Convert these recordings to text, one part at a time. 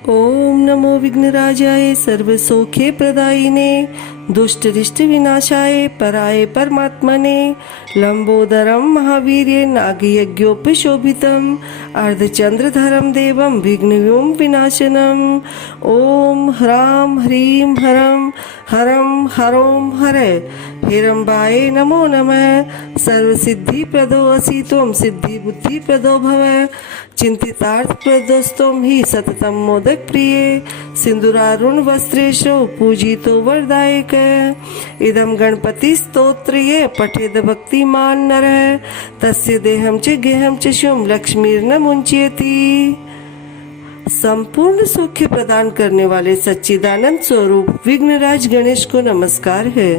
ओम नमो विघ्नराजाय सर्वसौख्य प्रदायिने दुष्टरिष्ट विनाशाय पराय परमात्मने लंबोदरम महावीर्य नागयज्ञोपशोभितम अर्धचंद्रधरम देवम विघ्नव्योम विनाशनम। ओम ह्रां ह्रीं हरं हरं हरों हरे हिरंबाय नमो नमः। सर्वसिद्धि प्रदो असि त्वं सिद्धि बुद्धि प्रदो भव चिंतितार्थ प्रदोस्तोम ही सततम मोदक प्रिय सिंदूरारुण वस्त्रेशो पूजितो वरदायक इदम गणपति स्तोत्र ये पठेद भक्तिमान नरः तस्य देहं च गेहं च शुम लक्ष्मीर्न मुंचयति। संपूर्ण सुख प्रदान करने वाले सच्चिदानंद स्वरूप विघ्नराज गणेश को नमस्कार है।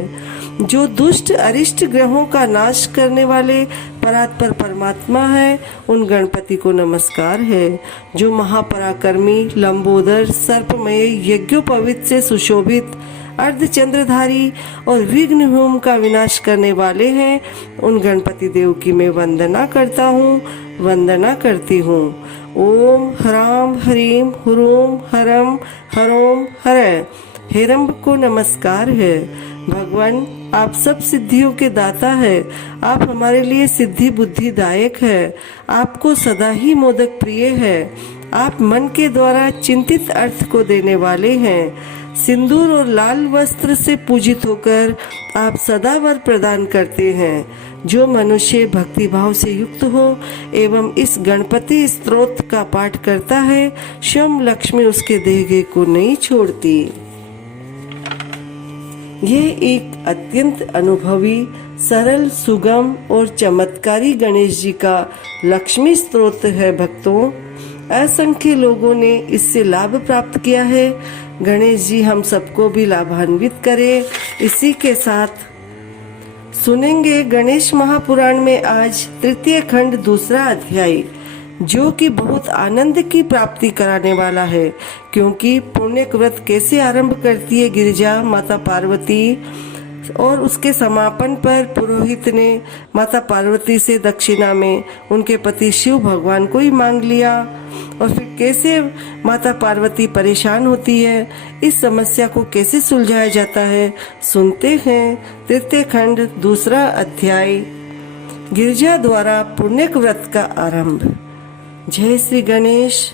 जो दुष्ट अरिष्ट ग्रहों का नाश करने वाले परात्पर परमात्मा है, उन गणपति को नमस्कार है। जो महापराक्रमी लंबोदर सर्पमय यज्ञोपवीत से सुशोभित अर्धचंद्रधारी और विघ्न होम का विनाश करने वाले हैं, उन गणपति देव की मैं वंदना करता हूँ, वंदना करती हूँ। ओम ह्रां ह्रीं हुरूं हरं हरों हरे हिरंब को नमस्कार है। भगवान आप सब सिद्धियों के दाता है, आप हमारे लिए सिद्धि बुद्धि दायक है, आपको सदा ही मोदक प्रिय है। आप मन के द्वारा चिंतित अर्थ को देने वाले हैं। सिंदूर और लाल वस्त्र से पूजित होकर आप सदा वर प्रदान करते हैं। जो मनुष्य भक्ति भाव से युक्त हो एवं इस गणपति स्तोत्र का पाठ करता है, स्वयं लक्ष्मी उसके देह को नहीं छोड़ती। यह एक अत्यंत अनुभवी सरल सुगम और चमत्कारी गणेश जी का लक्ष्मी स्तोत्र है। भक्तों, असंख्य लोगों ने इससे लाभ प्राप्त किया है। गणेश जी हम सबको भी लाभान्वित करे। इसी के साथ सुनेंगे गणेश महापुराण में आज तृतीय खंड दूसरा अध्याय, जो कि बहुत आनंद की प्राप्ति कराने वाला है। क्योंकि पुण्य व्रत कैसे आरंभ करती है गिरिजा माता पार्वती, और उसके समापन पर पुरोहित ने माता पार्वती से दक्षिणा में उनके पति शिव भगवान को ही मांग लिया, और फिर कैसे माता पार्वती परेशान होती है, इस समस्या को कैसे सुलझाया जाता है, सुनते हैं। तृतीय खंड दूसरा अध्याय, गिरिजा द्वारा पुण्य व्रत का आरंभ। जय श्री गणेश।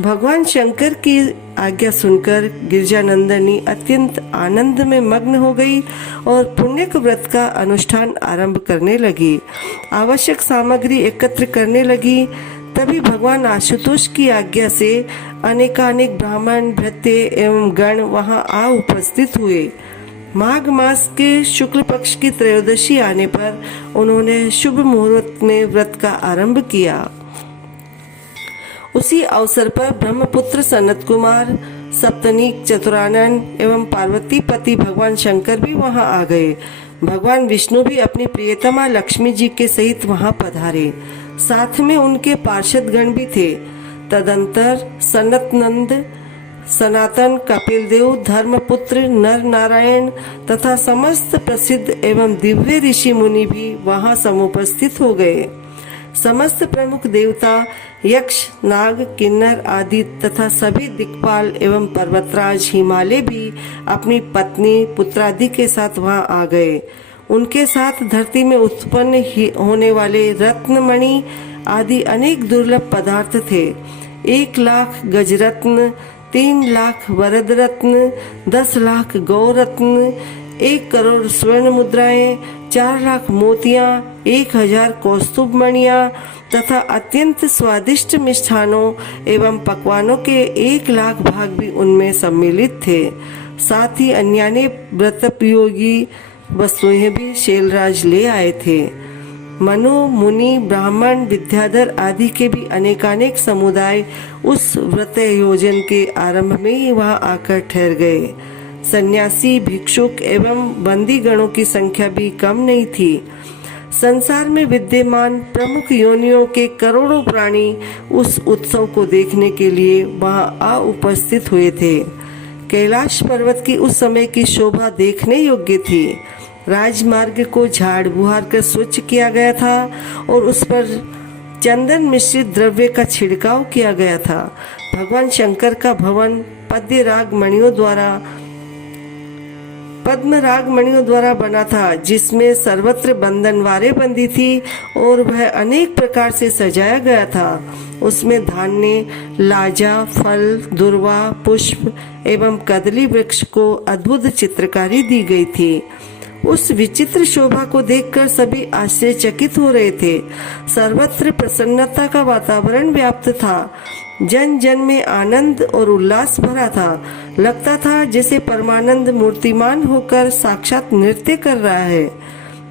भगवान शंकर की आज्ञा सुनकर गिरिजानंदनी अत्यंत आनंद में मग्न हो गई और पुण्य व्रत का अनुष्ठान आरंभ करने लगी। आवश्यक सामग्री एकत्र करने लगी। तभी भगवान आशुतोष की आज्ञा से अनेकानेक ब्राह्मण भृत्य एवं गण वहां आ उपस्थित हुए। माघ मास के शुक्ल पक्ष की त्रयोदशी आने पर उन्होंने शुभ मुहूर्त में व्रत का आरंभ किया। उसी अवसर पर ब्रह्मपुत्र सनत कुमार, सप्तनीक चतुरानन एवं पार्वती पति भगवान शंकर भी वहां आ गए। भगवान विष्णु भी अपनी प्रियतमा लक्ष्मी जी के सहित वहां पधारे। साथ में उनके पार्षद गण भी थे। तदंतर सनत नंद, सनातन, कपिल देव, धर्मपुत्र, नर नारायण तथा समस्त प्रसिद्ध एवं दिव्य ऋषि मुनि भी वहां समुपस्थित हो गए। समस्त प्रमुख देवता, यक्ष, नाग, किन्नर आदि तथा सभी दिक्पाल एवं पर्वतराज हिमालय भी अपनी पत्नी पुत्रादि के साथ वहां आ गए। उनके साथ धरती में उत्पन्न होने वाले रत्नमणि आदि अनेक दुर्लभ पदार्थ थे। 1 लाख गजरत्न, 3 लाख वरद रत्न, 10 लाख गौरत्न, 1 करोड़ स्वर्ण मुद्राएं, 4 लाख मोतियां, 1000 कौस्तुभ मणियां तथा अत्यंत स्वादिष्ट मिष्ठानों एवं पकवानों के 1 लाख भाग भी उनमें सम्मिलित थे। साथ ही अन्यान्य व्रतोपयोगी वस्तुएं भी शैलराज ले आए थे। मनु, मुनि, ब्राह्मण, विद्याधर आदि के भी अनेकानेक समुदाय उस व्रत योजन के आरंभ में ही वहां आकर ठहर गए। सन्यासी, भिक्षुक एवं बंदी गणों की संख्या भी कम नहीं थी। संसार में विद्यमान प्रमुख योनियों के करोड़ों प्राणी उस उत्सव को देखने के लिए वहां आ उपस्थित हुए थे। कैलाश पर्वत की उस समय की शोभा देखने योग्य थी। राजमार्ग को झाड़ बुहार कर स्वच्छ किया गया था और उस पर चंदन मिश्रित द्रव्य का छिड़काव किया गया था। भगवान शंकर का भवन पद्म राग मणियों द्वारा बना था, जिसमें सर्वत्र बंधनवारें बंधी थी और वह अनेक प्रकार से सजाया गया था। उसमें धान्य, लाजा, फल, दुर्वा, पुष्प एवं कदली वृक्ष को अद्भुत चित्रकारी दी गई थी। उस विचित्र शोभा को देखकर सभी आश्चर्यचकित हो रहे थे। सर्वत्र प्रसन्नता का वातावरण व्याप्त था। जन जन में आनंद और उल्लास भरा था। लगता था जैसे परमानंद मूर्तिमान होकर साक्षात नृत्य कर रहा है।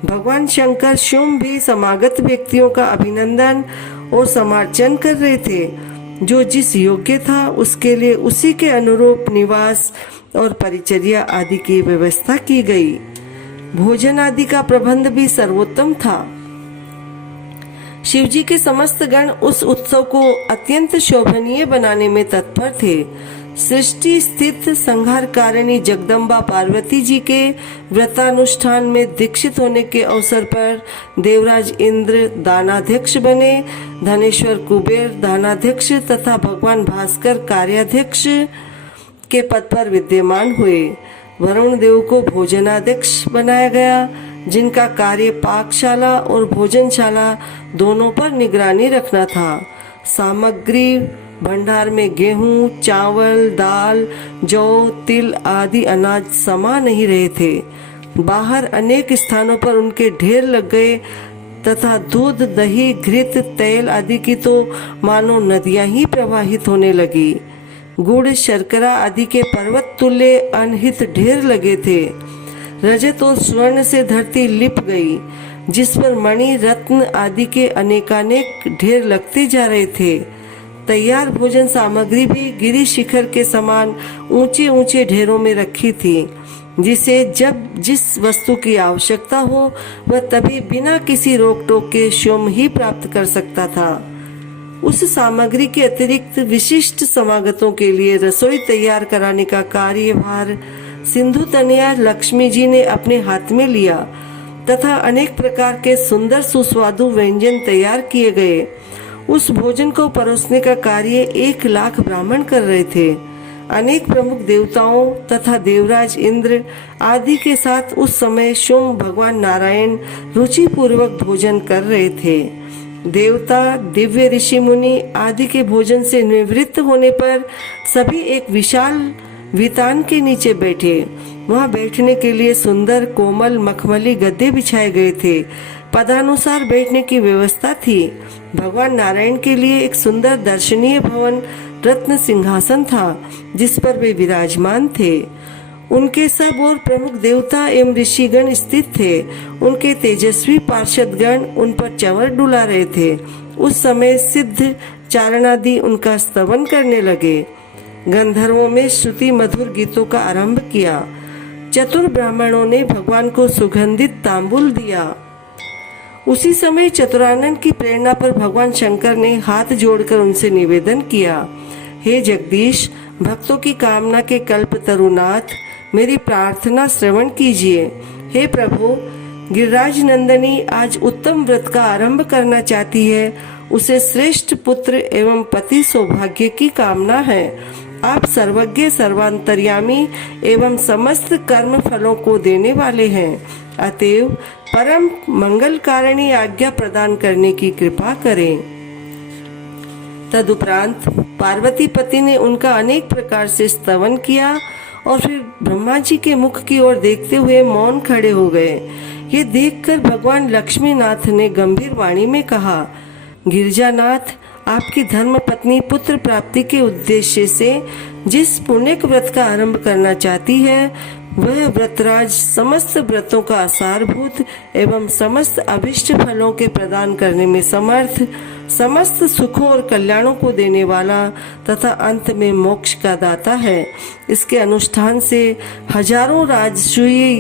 भगवान शंकर स्वयं भी समागत व्यक्तियों का अभिनंदन और समार्चन कर रहे थे। जो जिस योग्य था उसके लिए उसी के अनुरूप निवास और परिचर्या आदि की व्यवस्था की गई। भोजन आदि का प्रबंध भी सर्वोत्तम था। शिवजी के समस्त गण उस उत्सव को अत्यंत शोभनीय बनाने में तत्पर थे। सृष्टि स्थित संहारकारिणी जगदम्बा पार्वती जी के व्रतानुष्ठान में दीक्षित होने के अवसर पर देवराज इंद्र दानाध्यक्ष बने, धनेश्वर कुबेर दानाध्यक्ष तथा भगवान भास्कर कार्याध्यक्ष के पद पर विद्यमान हुए। वरुण देव को भोजनाध्यक्ष बनाया गया, जिनका कार्य पाकशाला और भोजनशाला दोनों पर निगरानी रखना था। सामग्री भंडार में गेहूं, चावल, दाल, जौ, तिल आदि अनाज समा नहीं रहे थे। बाहर अनेक स्थानों पर उनके ढेर लग गए तथा दूध, दही, घृत, तेल आदि की तो मानो नदियां ही प्रवाहित होने लगी। गुड़, शर्करा आदि के पर्वत तुल्य अनहित ढेर लगे थे। रजत और स्वर्ण से धरती लिप गई, जिस पर मणि, रत्न आदि के अनेकानेक ढेर लगते जा रहे थे। तैयार भोजन सामग्री भी गिरि शिखर के समान ऊंचे ऊंचे ढेरों में रखी थी, जिसे जब जिस वस्तु की आवश्यकता हो वह तभी बिना किसी रोक टोक के स्वयं ही प्राप्त कर सकता था। उस सामग्री के अतिरिक्त विशिष्ट समागतों के लिए रसोई तैयार कराने का कार्यभार सिंधु तनया लक्ष्मी जी ने अपने हाथ में लिया तथा अनेक प्रकार के सुंदर सुस्वादु व्यंजन तैयार किए गए। उस भोजन को परोसने का कार्य 1 लाख ब्राह्मण कर रहे थे। अनेक प्रमुख देवताओं तथा देवराज इंद्र आदि के साथ उस समय स्वयं भगवान नारायण रुचि पूर्वक भोजन कर रहे थे। देवता, दिव्य ऋषि मुनि आदि के भोजन से निवृत्त होने पर सभी एक विशाल वितान के नीचे बैठे। वहां बैठने के लिए सुंदर कोमल मखमली गद्दे बिछाए गए थे। पदानुसार बैठने की व्यवस्था थी। भगवान नारायण के लिए एक सुंदर दर्शनीय भवन रत्न सिंहासन था, जिस पर वे विराजमान थे। उनके सब और प्रमुख देवता एवं ऋषिगण स्थित थे। उनके तेजस्वी पार्षदगण उन पर चंवर डुला रहे थे। उस समय सिद्ध चारणादि उनका स्तवन करने लगे। गंधर्वों में श्रुति मधुर गीतों का आरंभ किया। चतुर ब्राह्मणों ने भगवान को सुगंधित तांबूल दिया। उसी समय चतुरानन की प्रेरणा पर भगवान शंकर ने हाथ जोड़कर उनसे निवेदन किया, हे जगदीश, भक्तों की कामना के कल्प तरुनाथ, मेरी प्रार्थना श्रवण कीजिए। हे प्रभु, गिरिराज नंदनी आज उत्तम व्रत का आरंभ करना चाहती है। उसे श्रेष्ठ पुत्र एवं पति सौभाग्य की कामना है। आप सर्वज्ञ, सर्वांतर्यामी एवं समस्त कर्म फलों को देने वाले हैं। अतएव परम मंगल कारिणी आज्ञा प्रदान करने की कृपा करें। तदुपरांत पार्वती पति ने उनका अनेक प्रकार से स्तवन किया और फिर ब्रह्मा जी के मुख की ओर देखते हुए मौन खड़े हो गए। ये देखकर भगवान लक्ष्मीनाथ ने गंभीर वाणी में कहा, गिरिजानाथ, आपकी धर्म पत्नी पुत्र प्राप्ति के उद्देश्य से जिस पुण्य व्रत का आरंभ करना चाहती है, वह व्रतराज समस्त व्रतों का आसारभूत एवं समस्त अभिष्ट फलों के प्रदान करने में समर्थ, समस्त सुखों और कल्याणों को देने वाला तथा अंत में मोक्ष का दाता है। इसके अनुष्ठान से हजारों राजसूय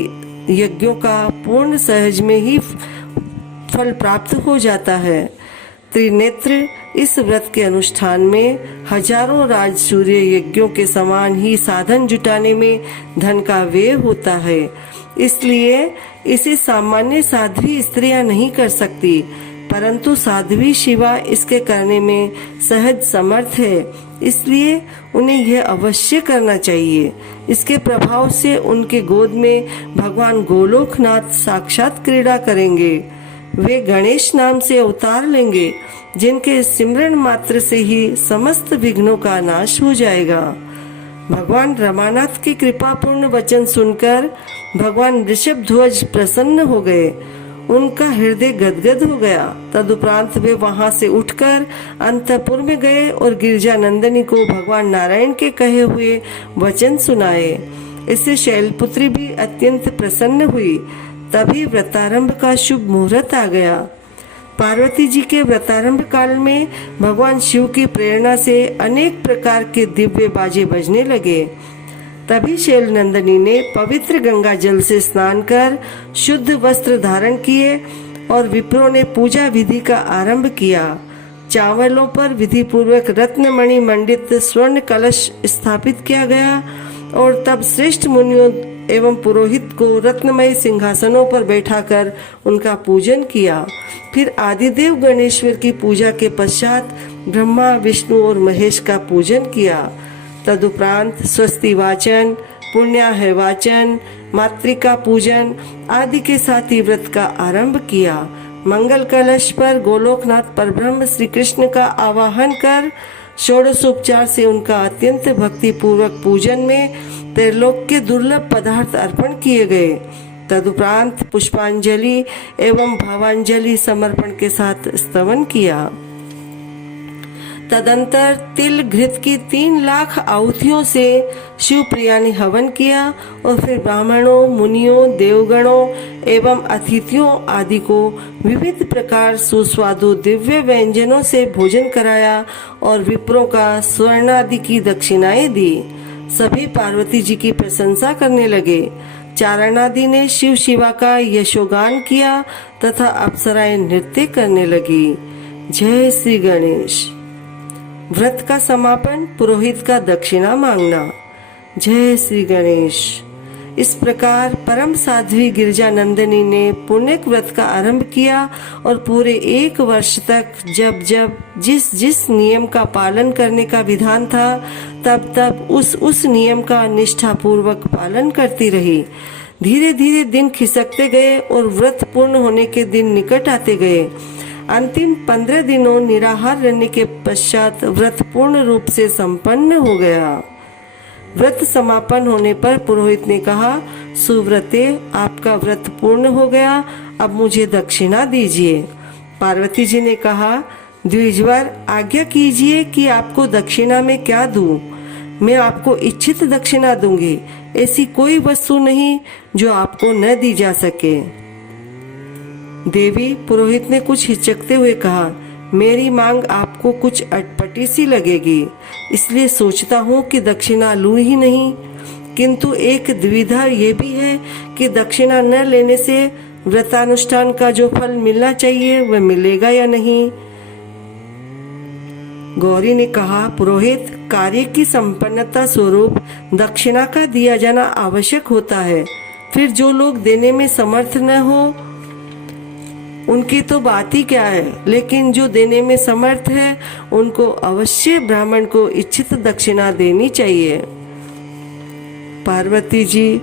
यज्ञों का पूर्ण सहज में ही फल प्राप्त हो जाता है। त्रिनेत्र इस व्रत के अनुष्ठान में हजारों राजसूय यज्ञों के समान ही साधन जुटाने में धन का व्यय होता है। इसलिए इसे सामान्य साध्वी स्त्रियां नहीं कर सकती। परंतु साध्वी शिवा इसके करने में सहज समर्थ है, इसलिए उन्हें यह अवश्य करना चाहिए। इसके प्रभाव से उनके गोद में भगवान गोलोकनाथ साक्षात क्रीड़ा करेंगे। वे गणेश नाम से अवतार लेंगे, जिनके सिमरन मात्र से ही समस्त विघ्नों का नाश हो जाएगा। भगवान रमानाथ की कृपापूर्ण वचन सुनकर भगवान ऋषभध्वज प्रसन्न हो गए। उनका हृदय गदगद हो गया। तदुपरांत वे वहां से उठकर अंतपुर में गए और गिरजा नंदिनी को भगवान नारायण के कहे हुए वचन सुनाए। इससे शैलपुत्री भी अत्यंत प्रसन्न हुई। तभी व्रतारंभ का शुभ मुहूर्त आ गया। पार्वती जी के व्रतारंभ काल में भगवान शिव की प्रेरणा से अनेक प्रकार के दिव्य बाजे बजने लगे। तभी शैल नंदिनी ने पवित्र गंगा जल से स्नान कर शुद्ध वस्त्र धारण किए और विप्रों ने पूजा विधि का आरंभ किया। चावलों पर विधि पूर्वक रत्नमणि मंडित स्वर्ण कलश स्थापित किया गया और तब श्रेष्ठ मुनियों एवं पुरोहित को रत्नमय सिंहासनों पर बैठाकर उनका पूजन किया। फिर आदिदेव गणेश्वर की पूजा के पश्चात ब्रह्मा, विष्णु और महेश का पूजन किया। तदुपरांत स्वस्ति वाचन, पुण्याह वाचन, मातृका पूजन आदि के साथ ही व्रत का आरंभ किया। मंगल कलश पर गोलोकनाथ परब्रह्म श्री कृष्ण का आवाहन कर षोडशोपचार से उनका अत्यंत भक्ति पूर्वक पूजन में त्रिलोक के दुर्लभ पदार्थ अर्पण किए गए। तदुपरांत पुष्पांजलि एवं भावांजलि समर्पण के साथ स्तवन किया। तदंतर तिल घृत की 3 लाख आहुतियों से शिव प्रिया ने हवन किया और फिर ब्राह्मणों, मुनियों, देवगणों एवं अतिथियों आदि को विविध प्रकार सुस्वादु दिव्य व्यंजनों से भोजन कराया और विप्रों का स्वर्ण आदि की दक्षिणाएं दी। सभी पार्वती जी की प्रशंसा करने लगे। चारणादि ने शिव शिवा का यशोगान किया तथा अप्सराएं नृत्य करने लगी। जय श्री गणेश। व्रत का समापन, पुरोहित का दक्षिणा मांगना। जय श्री गणेश। इस प्रकार परम साध्वी गिरजा नंदिनी ने पुण्यक व्रत का आरंभ किया और पूरे 1 वर्ष तक जब जब जिस जिस नियम का पालन करने का विधान था तब तब उस नियम का निष्ठा पूर्वक पालन करती रही। धीरे धीरे दिन खिसकते गए और व्रत पूर्ण होने के दिन निकट आते गए। अंतिम 15 दिनों निराहार रहने के पश्चात व्रत पूर्ण रूप से संपन्न हो गया। व्रत समापन होने पर पुरोहित ने कहा, सुव्रते, आपका व्रत पूर्ण हो गया, अब मुझे दक्षिणा दीजिए। पार्वती जी ने कहा, द्विजवर, आज्ञा कीजिए कि आपको दक्षिणा में क्या दूं? मैं आपको इच्छित दक्षिणा दूंगी। ऐसी कोई वस्तु नहीं जो आपको न दी जा सके। देवी, पुरोहित ने कुछ हिचकते हुए कहा, मेरी मांग आपको कुछ अटपटी सी लगेगी, इसलिए सोचता हूँ कि दक्षिणा लूं ही नहीं। किंतु एक द्विधा ये भी है कि दक्षिणा न लेने से व्रतानुष्ठान का जो फल मिलना चाहिए वह मिलेगा या नहीं। गौरी ने कहा, पुरोहित, कार्य की संपन्नता स्वरूप दक्षिणा का दिया जाना आवश्यक होता है। फिर जो लोग देने में समर्थ न हो उनकी तो बात ही क्या है, लेकिन जो देने में समर्थ है उनको अवश्य ब्राह्मण को इच्छित दक्षिणा देनी चाहिए। पार्वती जी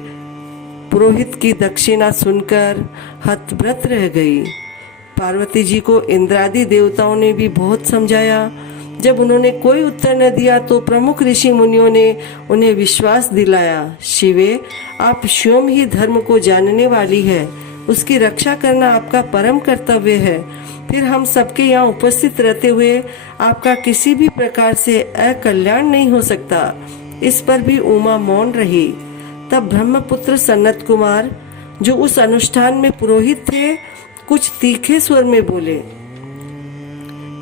पुरोहित की दक्षिणा सुनकर हतप्रत रह गई। पार्वती जी को इंद्रादि देवताओं ने भी बहुत समझाया। जब उन्होंने कोई उत्तर न दिया तो प्रमुख ऋषि मुनियों ने उन्हें विश्वास दिलाया, शिवे, आप स्वयं ही धर्म को जानने वाली है, उसकी रक्षा करना आपका परम कर्तव्य है। फिर हम सबके यहाँ उपस्थित रहते हुए आपका किसी भी प्रकार से अकल्याण नहीं हो सकता। इस पर भी उमा मौन रही। तब ब्रह्मपुत्र सनत कुमार, जो उस अनुष्ठान में पुरोहित थे, कुछ तीखे स्वर में बोले,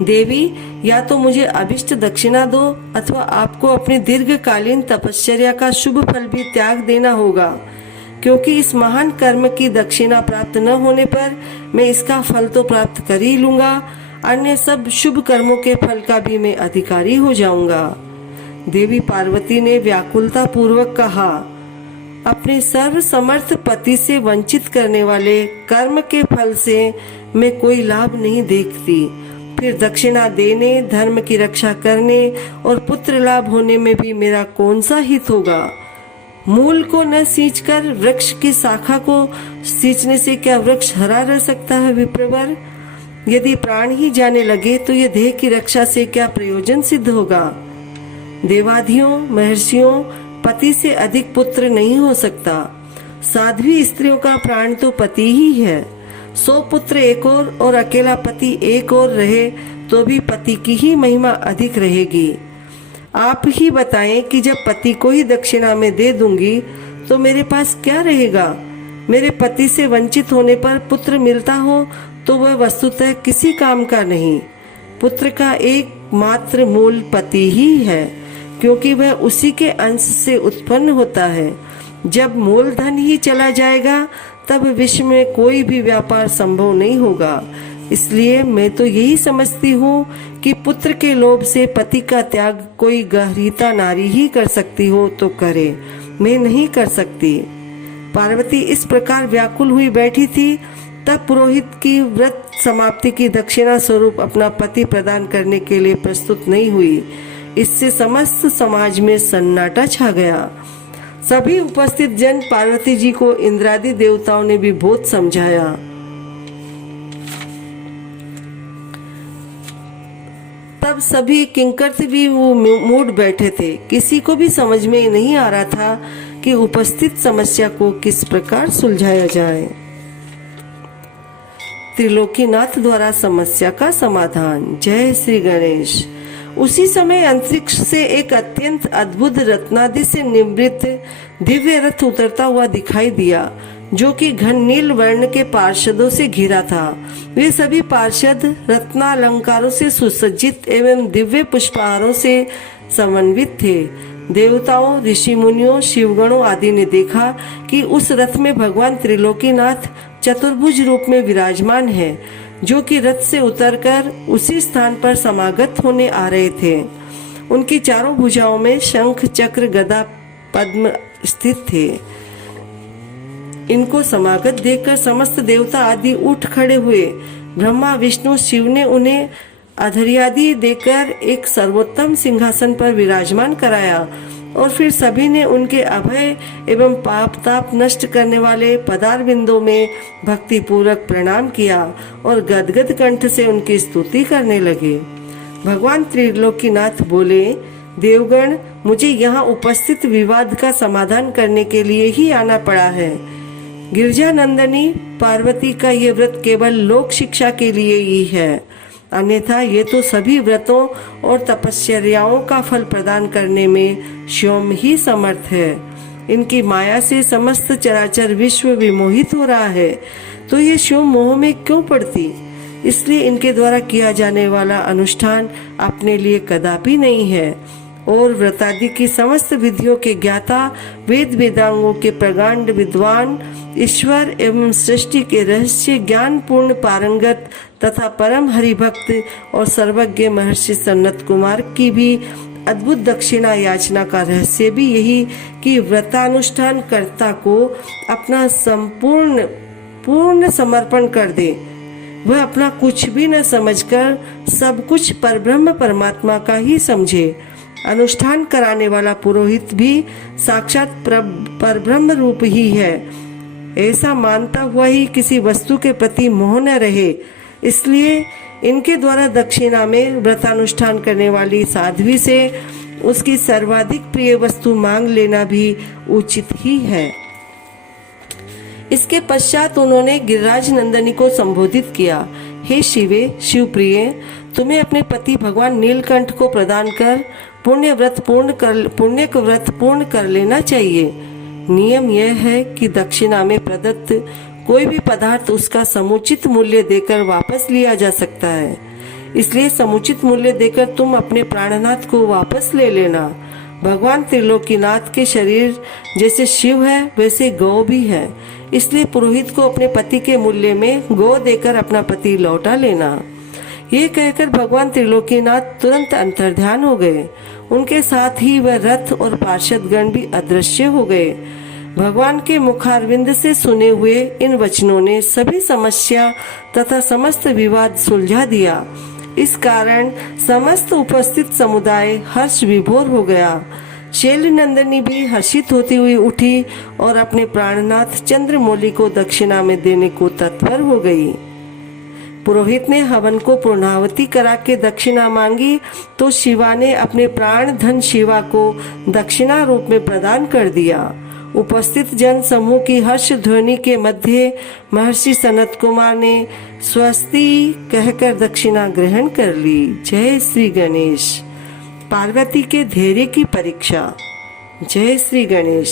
देवी, या तो मुझे अभिष्ट दक्षिणा दो अथवा आपको अपनी दीर्घकालीन तपश्चर्या का शुभ फल भी त्याग देना होगा, क्योंकि इस महान कर्म की दक्षिणा प्राप्त न होने पर मैं इसका फल तो प्राप्त कर ही लूंगा, अन्य सब शुभ कर्मों के फल का भी मैं अधिकारी हो जाऊंगा। देवी पार्वती ने व्याकुलता पूर्वक कहा, अपने सर्व समर्थ पति से वंचित करने वाले कर्म के फल से मैं कोई लाभ नहीं देखती। फिर दक्षिणा देने, धर्म की रक्षा करने और पुत्र लाभ होने में भी मेरा कौन सा हित होगा। मूल को न सींचकर वृक्ष की शाखा को सींचने से क्या वृक्ष हरा रह सकता है विप्रवर? यदि प्राण ही जाने लगे तो ये देह की रक्षा से क्या प्रयोजन सिद्ध होगा। देवाधियों, महर्षियों, पति से अधिक पुत्र नहीं हो सकता। साध्वी स्त्रियों का प्राण तो पति ही है। 100 पुत्र एक और अकेला पति एक और रहे तो भी पति की ही महिमा अधिक रहेगी। आप ही बताएं कि जब पति को ही दक्षिणा में दे दूंगी तो मेरे पास क्या रहेगा। मेरे पति से वंचित होने पर पुत्र मिलता हो तो वह वस्तुतः किसी काम का नहीं। पुत्र का एकमात्र मूल पति ही है, क्योंकि वह उसी के अंश से उत्पन्न होता है। जब मूलधन ही चला जाएगा तब विश्व में कोई भी व्यापार संभव नहीं होगा। इसलिए मैं तो यही समझती हूँ कि पुत्र के लोभ से पति का त्याग कोई गृहीता नारी ही कर सकती हो तो करे, मैं नहीं कर सकती। पार्वती इस प्रकार व्याकुल हुई बैठी थी। तब पुरोहित की व्रत समाप्ति की दक्षिणा स्वरूप अपना पति प्रदान करने के लिए प्रस्तुत नहीं हुई। इससे समस्त समाज में सन्नाटा छा गया। सभी उपस्थित जन पार्वती जी को इंद्रादि देवताओं ने भी बहुत समझाया। तब सभी किंकर भी वो मूड बैठे थे। किसी को भी समझ में नहीं आ रहा था कि उपस्थित समस्या को किस प्रकार सुलझाया जाए। त्रिलोकीनाथ द्वारा समस्या का समाधान। जय श्री गणेश। उसी समय अंतरिक्ष से एक अत्यंत अद्भुत रत्नादि से निवृत्त दिव्य रथ उतरता हुआ दिखाई दिया, जो कि घन नील वर्ण के पार्षदों से घिरा था। वे सभी पार्षद रत्नालंकारों से सुसज्जित एवं दिव्य पुष्पहारों से समन्वित थे। देवताओं, ऋषि मुनियों, शिवगणों आदि ने देखा कि उस रथ में भगवान त्रिलोकीनाथ चतुर्भुज रूप में विराजमान है, जो कि रथ से उतरकर उसी स्थान पर समागत होने आ रहे थे। उनकी चारों भुजाओं में शंख, चक्र, गदा, पद्म स्थित थे। इनको समागत देखकर समस्त देवता आदि उठ खड़े हुए। ब्रह्मा, विष्णु, शिव ने उन्हें अधर्यादि देकर एक सर्वोत्तम सिंहासन पर विराजमान कराया और फिर सभी ने उनके अभय एवं पाप ताप नष्ट करने वाले पदार बिंदों में भक्ति पूर्वक प्रणाम किया और गदगद कंठ से उनकी स्तुति करने लगे। भगवान त्रिलोकीनाथ बोले, देवगण, मुझे यहाँ उपस्थित विवाद का समाधान करने के लिए ही आना पड़ा है। गिरजानंदनी पार्वती का ये व्रत केवल लोक शिक्षा के लिए ही है, अन्यथा ये तो सभी व्रतों और तपस्याओं का फल प्रदान करने में स्वयं ही समर्थ है। इनकी माया से समस्त चराचर विश्व विमोहित हो रहा है, तो ये स्वयं मोह में क्यों पड़ती। इसलिए इनके द्वारा किया जाने वाला अनुष्ठान अपने लिए कदापि नहीं है और व्रतादि की समस्त विधियों के ज्ञाता, वेद वेदांगों के प्रगाढ़ विद्वान, ईश्वर एवं सृष्टि के रहस्य ज्ञान पूर्ण पारंगत तथा परम हरिभक्त और सर्वज्ञ महर्षि सनत कुमार की भी अद्भुत दक्षिणा याचना का रहस्य भी यही कि व्रतानुष्ठान कर्ता को अपना पूर्ण समर्पण कर दे। वह अपना कुछ भी न समझकर सब कुछ परब्रह्म परमात्मा का ही समझे। अनुष्ठान कराने वाला पुरोहित भी साक्षात परब्रह्म रूप ही है, ऐसा मानता हुआ ही किसी वस्तु के प्रति मोह न रहे। इसलिए इनके द्वारा दक्षिणा में व्रतानुष्ठान करने वाली साध्वी से उसकी सर्वाधिक प्रिय वस्तु मांग लेना भी उचित ही है। इसके पश्चात उन्होंने गिरिराज नंदनी को संबोधित किया, हे शिवे, शिवप्रिय, तुम्हें अपने पति भगवान नीलकंठ को प्रदान कर पुण्य व्रत पूर्ण कर लेना चाहिए। नियम यह है कि दक्षिणा में प्रदत्त कोई भी पदार्थ उसका समुचित मूल्य देकर वापस लिया जा सकता है। इसलिए समुचित मूल्य देकर तुम अपने प्राणनाथ को वापस ले लेना। भगवान त्रिलोकीनाथ के शरीर जैसे शिव है वैसे गौ भी है, इसलिए पुरोहित को अपने पति के मूल्य में गौ देकर अपना पति लौटा लेना। ये कहकर भगवान त्रिलोकीनाथ तुरंत अंतर्ध्यान हो गए। उनके साथ ही वह रथ और पार्षदगण भी अदृश्य हो गए। भगवान के मुखारविंद से सुने हुए इन वचनों ने सभी समस्या तथा समस्त विवाद सुलझा दिया। इस कारण समस्त उपस्थित समुदाय हर्ष विभोर हो गया। शैल नंदिनी भी हर्षित होती हुई उठी और अपने प्राणनाथ चंद्रमौली को दक्षिणा में देने को तत्पर हो गई। पुरोहित ने हवन को पूर्णाहुति करा के दक्षिणा मांगी तो शिवा ने अपने प्राण धन शिवा को दक्षिणा रूप में प्रदान कर दिया। उपस्थित जन समूह की हर्ष ध्वनि के मध्य महर्षि सनत कुमार ने स्वस्ति कहकर दक्षिणा ग्रहण कर ली। जय श्री गणेश। पार्वती के धैर्य की परीक्षा। जय श्री गणेश।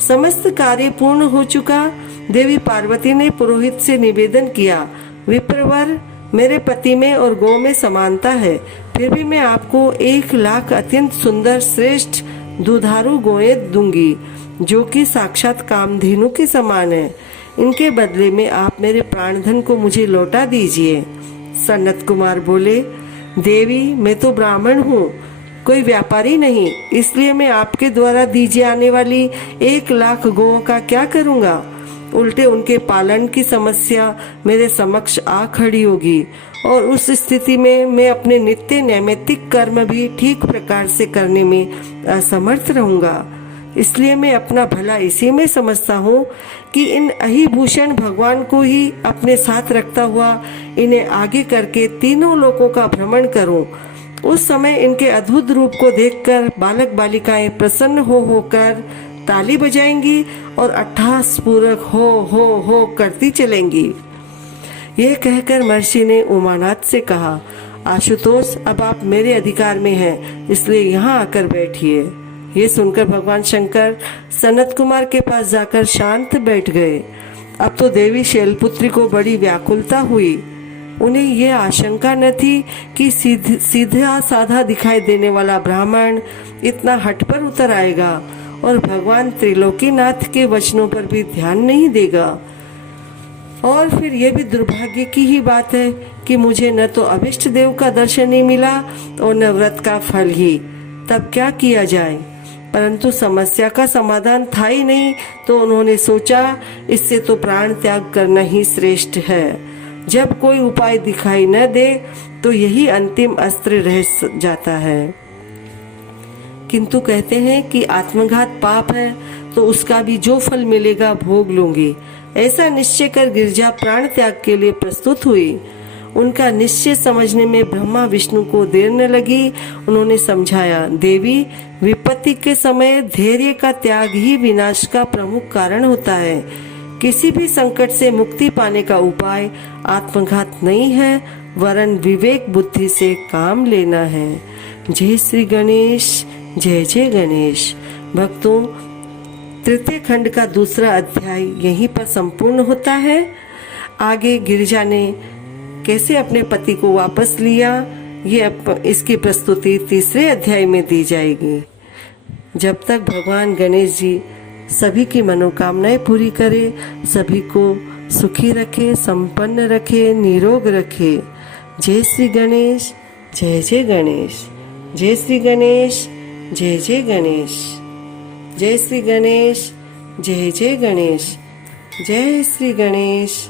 समस्त कार्य पूर्ण हो चुका। देवी पार्वती ने पुरोहित से निवेदन किया, विप्रवर, मेरे पति में और गौ में समानता है, फिर भी मैं आपको 1,00,000 अत्यंत सुंदर श्रेष्ठ दुधारू गोएं दूंगी जो कि साक्षात कामधेनु के समान है। इनके बदले में आप मेरे प्राणधन को मुझे लौटा दीजिए। सनत कुमार बोले, देवी, मैं तो ब्राह्मण हूँ, कोई व्यापारी नहीं, इसलिए मैं आपके द्वारा दी जाने वाली 1,00,000 गौओं का क्या करूँगा। उल्टे उनके पालन की समस्या मेरे समक्ष आ खड़ी होगी और उस स्थिति में मैं अपने नित्य नैमित्तिक कर्म भी ठीक प्रकार से करने में असमर्थ रहूंगा। इसलिए मैं अपना भला इसी में समझता हूँ कि इन अहिभूषण भगवान को ही अपने साथ रखता हुआ इन्हें आगे करके तीनों लोकों का भ्रमण करूं। उस समय इनके अद्भुत रूप को देखकर बालक बालिकाएं प्रसन्न होकर ताली बजाएंगी और अट्टहास पूर्वक हो करती चलेंगी। यह कहकर महर्षि ने उमानाथ से कहा, आशुतोष, अब आप मेरे अधिकार में हैं, इसलिए यहाँ आकर बैठिए। ये सुनकर भगवान शंकर सनत कुमार के पास जाकर शांत बैठ गए। अब तो देवी शैलपुत्री को बड़ी व्याकुलता हुई। उन्हें यह आशंका न थी कि सीधा साधा दिखाई देने वाला ब्राह्मण इतना हट पर उतर आएगा और भगवान त्रिलोकीनाथ के वचनों पर भी ध्यान नहीं देगा। और फिर यह भी दुर्भाग्य की ही बात है कि मुझे न तो अभिष्ट देव का दर्शन नहीं मिला और न व्रत का फल ही। तब क्या किया जाए? परंतु समस्या का समाधान था ही नहीं, तो उन्होंने सोचा इससे तो प्राण त्याग करना ही श्रेष्ठ है। जब कोई उपाय दिखाई न दे तो यही अंतिम अस्त्र रह जाता है। किंतु कहते हैं कि आत्मघात पाप है, तो उसका भी जो फल मिलेगा भोग लूंगी। ऐसा निश्चय कर गिरजा प्राण त्याग के लिए प्रस्तुत हुई। उनका निश्चय समझने में ब्रह्मा विष्णु को देर न लगी। उन्होंने समझाया, देवी, विपत्ति के समय धैर्य का त्याग ही विनाश का प्रमुख कारण होता है। किसी भी संकट से मुक्ति पाने का उपाय आत्मघात नहीं है, वरन विवेक बुद्धि से काम लेना है। जय श्री गणेश। जय जय गणेश। भक्तों, तृतीय खंड का दूसरा अध्याय यहीं पर संपूर्ण होता है। आगे गिरिजा ने कैसे अपने पति को वापस लिया, ये इसकी प्रस्तुति तीसरे अध्याय में दी जाएगी। जब तक भगवान गणेश जी सभी की मनोकामनाएं पूरी करे, सभी को सुखी रखे, संपन्न रखे, निरोग रखे। जय श्री गणेश। जय जय गणेश। जय श्री गणेश। जय जय गणेश। जय श्री गणेश। जय जय गणेश। जय श्री गणेश।